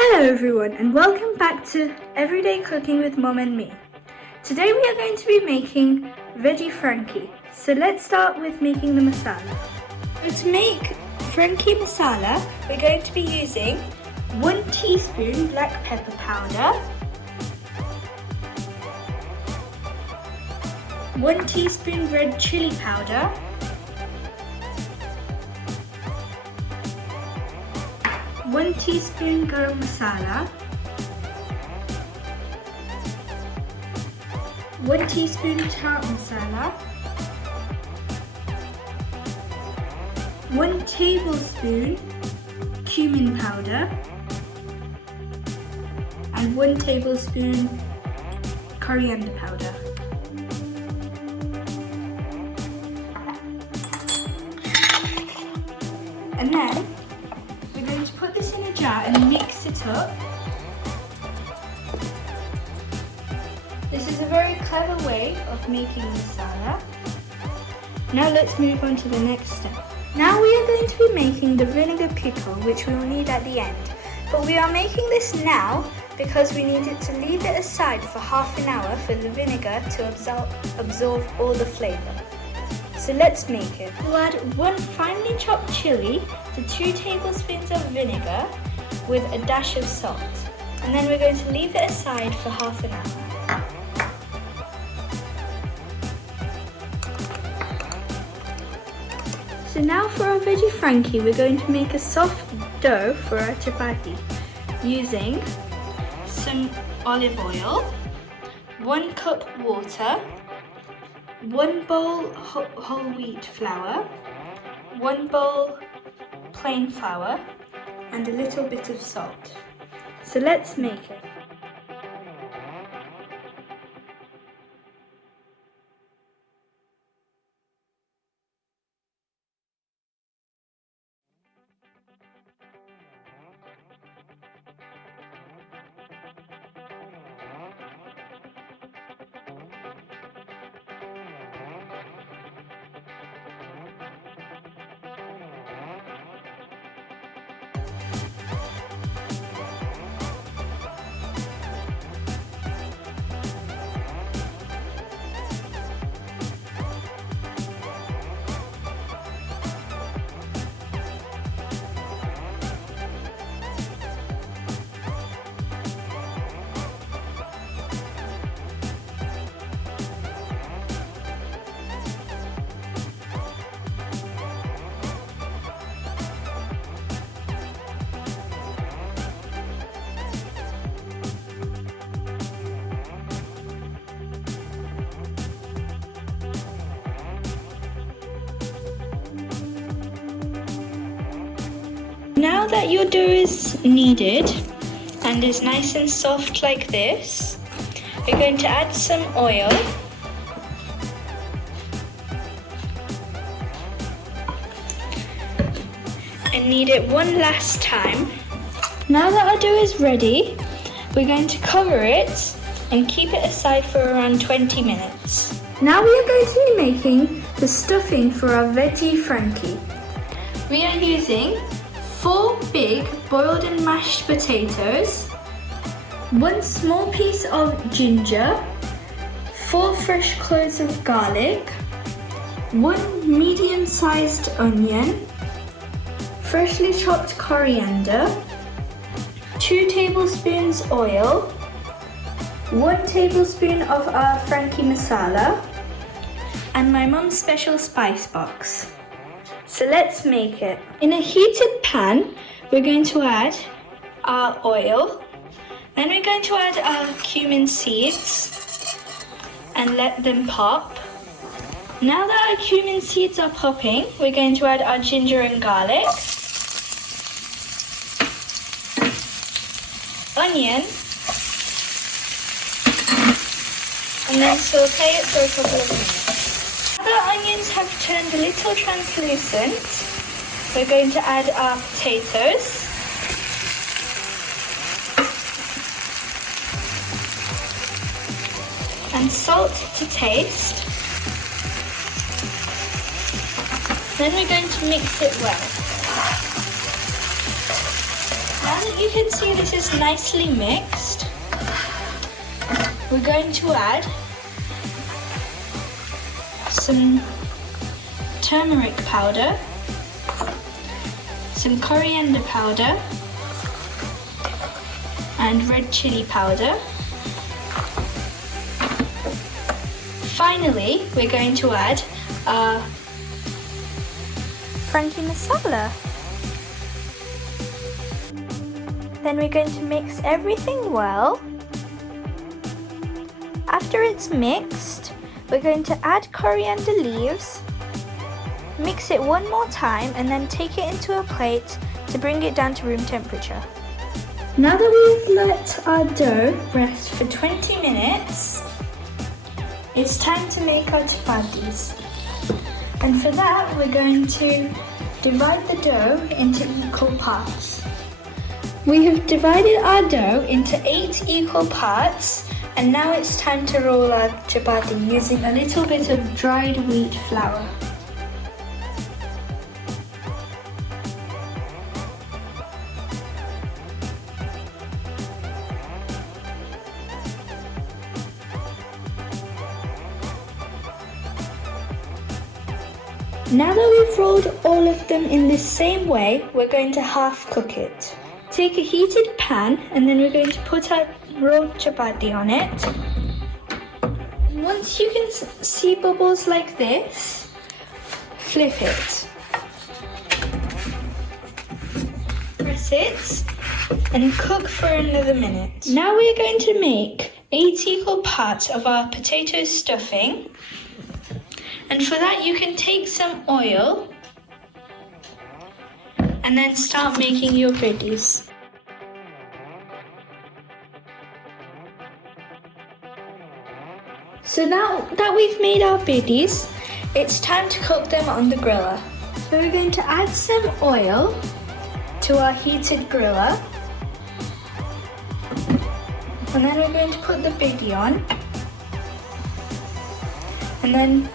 Hello everyone and welcome back to Everyday Cooking with Mom and me. Today we are going to be making Veggie Frankie. So let's start with making the masala. So to make Frankie masala, we're going to be using 1 teaspoon black pepper powder, 1 teaspoon red chili powder, 1 teaspoon garam masala, 1 teaspoon chaat masala, 1 tablespoon cumin powder, and 1 tablespoon coriander powder. And then we're going to put this in a jar and mix it up. This is a very clever way of making masala. Now let's move on to the next step. Now we are going to be making the vinegar pickle, which we will need at the end. But we are making this now because we needed to leave it aside for half an hour for the vinegar to absorb all the flavour. So let's make it. We'll add 1 finely chopped chilli to 2 tablespoons of vinegar with a dash of salt. And then we're going to leave it aside for half an hour. So now for our Veggie Frankie, we're going to make a soft dough for our chapati using some olive oil, 1 cup water, 1 bowl whole wheat flour, 1 bowl plain flour, and a little bit of salt. So let's make it. Now that your dough is kneaded and is nice and soft like this, we're going to add some oil. And knead it one last time. Now that our dough is ready, we're going to cover it and keep it aside for around 20 minutes. Now we are going to be making the stuffing for our Veggie Frankie. We are using 4 big boiled and mashed potatoes, 1 small piece of ginger, 4 fresh cloves of garlic, 1 medium-sized onion, freshly chopped coriander, 2 tablespoons oil, 1 tablespoon of our Frankie masala, and my mum's special spice box. So let's make it. In a heated pan, we're going to add our oil. Then we're going to add our cumin seeds and let them pop. Now that our cumin seeds are popping, we're going to add our ginger and garlic, onion, and then saute it for a couple of minutes. Now the onions have turned a little translucent, we're going to add our potatoes. And salt to taste. Then we're going to mix it well. Now that you can see this is nicely mixed, we're going to add some turmeric powder, some coriander powder, and red chili powder. Finally, we're going to add our Frankie masala. Then we're going to mix everything well. After it's mixed, we're going to add coriander leaves, mix it one more time, and then take it into a plate to bring it down to room temperature. Now that we've let our dough rest for 20 minutes, it's time to make our chapatis. And for that, we're going to divide the dough into equal parts. We have divided our dough into 8 equal parts, and now it's time to roll our chapati using a little bit of dried wheat flour. Now that we've rolled all of them in the same way, we're going to half cook it. Take a heated pan and then we're going to put our rolled chapati on it. Once you can see bubbles like this, flip it. Press it and cook for another minute. Now we're going to make 8 equal parts of our potato stuffing. And for that you can take some oil and then start making your veggies. So now that we've made our veggies, it's time to cook them on the griller. So we're going to add some oil to our heated griller. And then we're going to put the veggie on. And then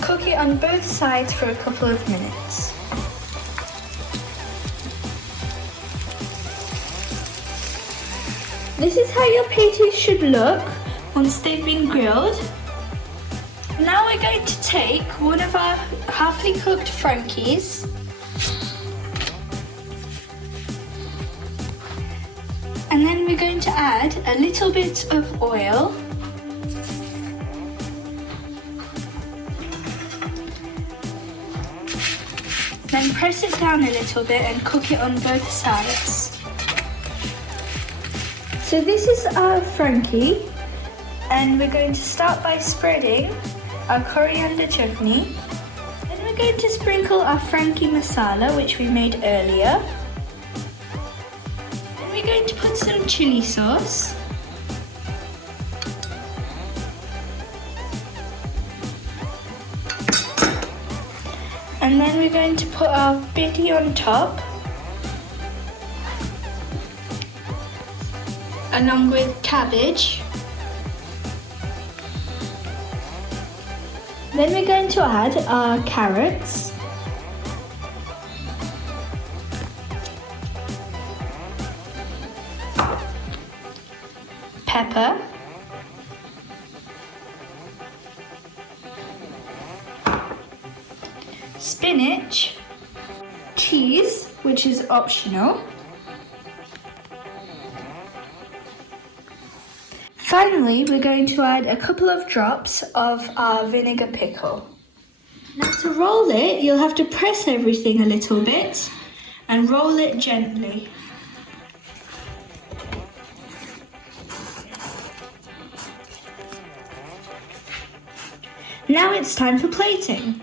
cook it on both sides for a couple of minutes. This is how your patties should look once they've been grilled. Now we're going to take one of our halfly cooked Frankies and then we're going to add a little bit of oil . Then press it down a little bit and cook it on both sides. So this is our Frankie, and we're going to start by spreading our coriander chutney. Then we're going to sprinkle our Frankie masala, which we made earlier. Then we're going to put some chili sauce. And then we're going to put our veggie on top, along with cabbage. Then we're going to add our carrots, pepper, spinach, cheese, which is optional. Finally, we're going to add a couple of drops of our vinegar pickle. Now to roll it, you'll have to press everything a little bit and roll it gently. Now it's time for plating.